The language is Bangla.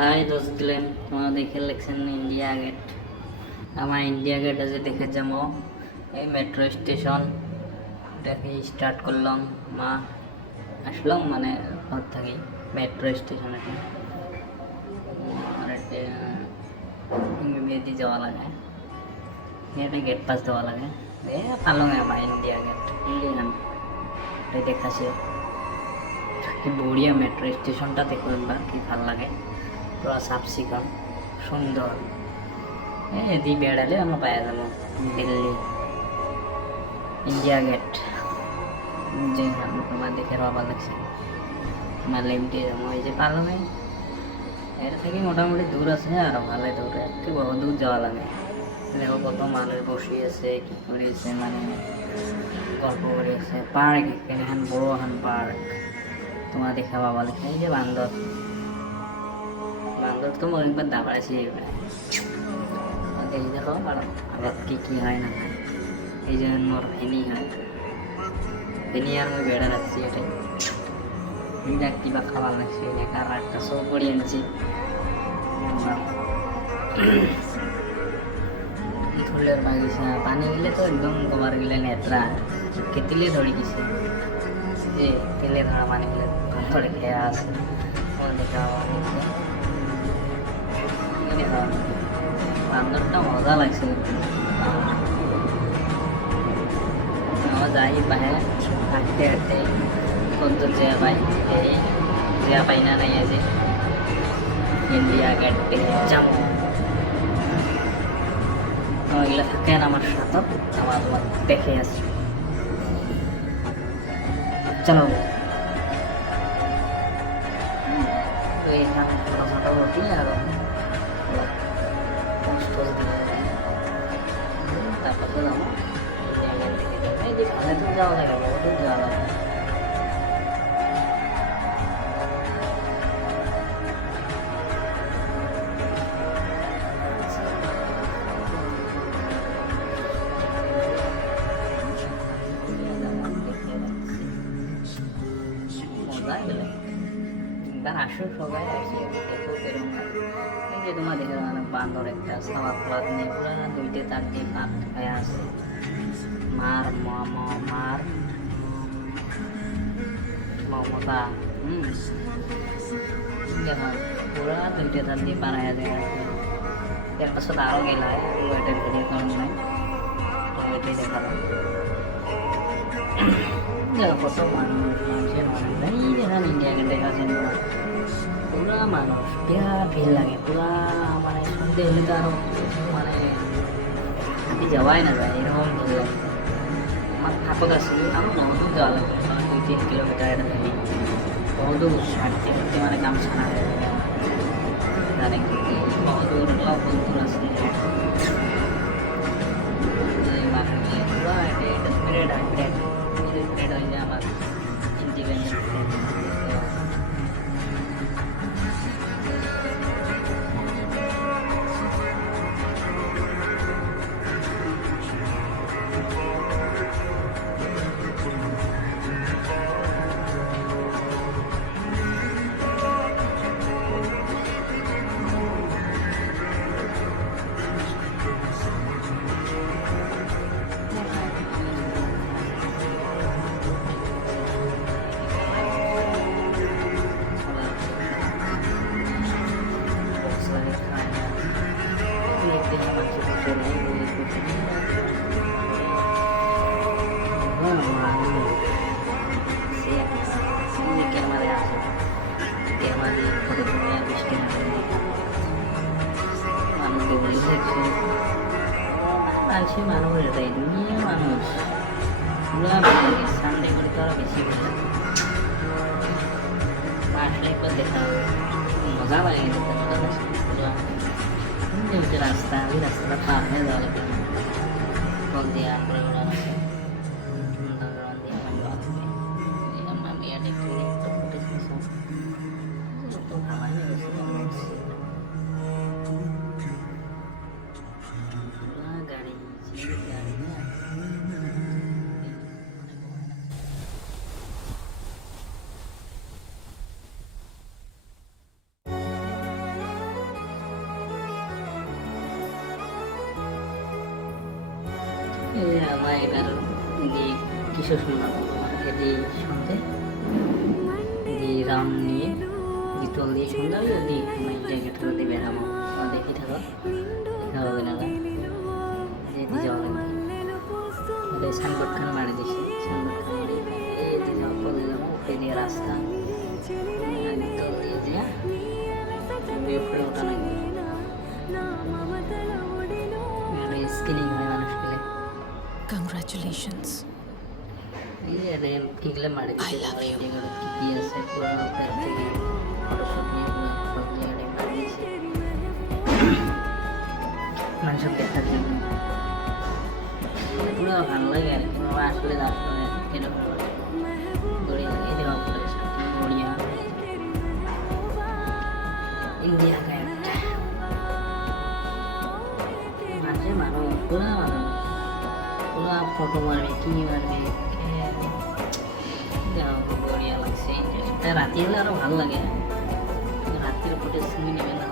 হাই দোস্ত গ্লেন তোমরা দেখে লেখছেন ইন্ডিয়া গেট। আমার ইন্ডিয়া গেট আছে দেখে যাবো এই মেট্রো স্টেশন দেখে স্টার্ট করলাম। মা আসলাম মানে ঘর থাকি মেট্রো স্টেশন এখন মেয়েদি যাওয়া লাগে এটা গেট পাস দেওয়া লাগে এ পালো আমার ইন্ডিয়া গেট ইন্ডিয়ান এটা দেখাছে কি বড়িয়া মেট্রো স্টেশনটা দেখো একবার কি ভালো লাগে পুরো সাফ সিকন সুন্দর এদি বেড়ালে আমরা পাওয়া যাবো দিল্লি ইন্ডিয়া গেট যে তোমার দেখে বাবা লাগছে আমার লেমটি যাবো এই যে পালমে এর থেকে মোটামুটি দূর আছে আর ভালো দূর একটু বহু দূর যাওয়া লাগে দেখো কত মানুষ বসে আছে কি করেছে মানে গল্প করে আছে পার্ক এখানে এখন বড় এখন পার্ক তোমার দেখা বাবা লেখা এই যে বান্দর বান্দর তো একবার দাঁড়াইছি এই দেখো আরো আবার কি হয় না এই যে মোর ফেনি হয় ফেনি আর আমি বেড়া রাখছি এটাই দেখ কিবা খাবার লাগছে দেখার একটা সব পড়ি আনছি ফুলের বাগিচা পানি গেলে তো একদম তোমার গেলে নেত্রা কেতিলে ধরে গেছে যে তেলে ধরা পানি গেলে ধরে খেয়ে আসে দেখা বান্দরটা মজা লাগছে যাই পাহে হাঁটতে হাঁটতে কত জিয়া পাই এই জিয়া পাই না নাই আছে ইন্ডিয়া গেটে যাবো এগুলো থাকেন আমার সাথে আমার তোমার দেখে আসি চলো এইখানে ছোটো ছোটো রুটি আর তারপর তো যাবো এই যে ভালো দূর যাওয়া লাগে বহু দূর যাওয়া লাগে আসো সবাই আসে দেখো এরকম এই যে তোমার দেখে মানে বান্দর একটা সাবাদ ফাবাদ নিয়ে পুরো দুইটে তার দিয়ে ভাত খায় আসে মার মার মমতা দেখো পুরা দুইটে তার দিয়ে বানায় দেয় এর পাশে আরও গেল হয় ওইটার ভিডিও কারণ নাই ওইটাই দেখালাম কত মানুষের মানুষ নেই যেখানে ইন্ডিয়াকে দেখাচ্ছেন পুরা মানুষ বিরাট ভিড় লাগে পুরা মানে সন্ধ্যে হলে তো আরো মানে হাঁটি যাওয়াই না যায় এরকম ভিড় লাগে আমার থাকত আছে আমার বহুদূর যাওয়া লাগে 2-3 কিলোমিটার এটা ভ্যালি বহুদূর হাঁটতে হাঁটতে মানে কাম ছানা হয়ে যায় জানে বহুদূর বন্ধুর আছে পুরা এটা স্পিরিট হাঁটতে স্পিরিট হয়ে যায় আমার ইন্ডিপেন্ডেন্স মানুষের মানুষ এটাই দুনিয়া মানুষ পুরা সামনে করে তো আরো বেশি আসলে একবার দেখা মজা লাগে রাস্তা ওই রাস্তাটা পার হয়ে যাওয়া লাগে ফল দিয়ে আমরা ওরা লাগে আমি আমরা এবার দি কিশোর শুনলাম এদি সন্ধে দি রাম নিয়ে বিতল দিয়ে সন্ধ্যা যদি জায়গাটা যদি বেড়াবো দেখি থাকো দেখা হবে না যেদি যাওয়া লাগবে সাইনবোর্ড খান মারি দিছি সাইনবোর্ড খান মারি এদি যাওয়া চলে যাবো উপরে দিয়ে রাস্তা বিতল দিয়ে দিয়া উপরে ওঠা লাগবে স্কিলিং হয় মানুষ পেলে Congratulations. টিকলে মারি দিচ্ছে কি আছে পুরোনো প্ল্যান থেকে ফটোশপ নিয়ে সব জায়গায় মারি দিয়েছি মানুষের দেখার জন্য পুরো ভালো লাগে আর কি বাবা আসলে আসলে এরকম বড়িয়া লাগে এরকম বড়িয়া ইন্ডিয়া গেট মাঝে মানুষ পুরা ফটো মারবে কি মারবে বড়িয়া লাগছে এটা রাতে হলে আরো ভালো লাগে রাতের ফুটেজ ছবি নেবে না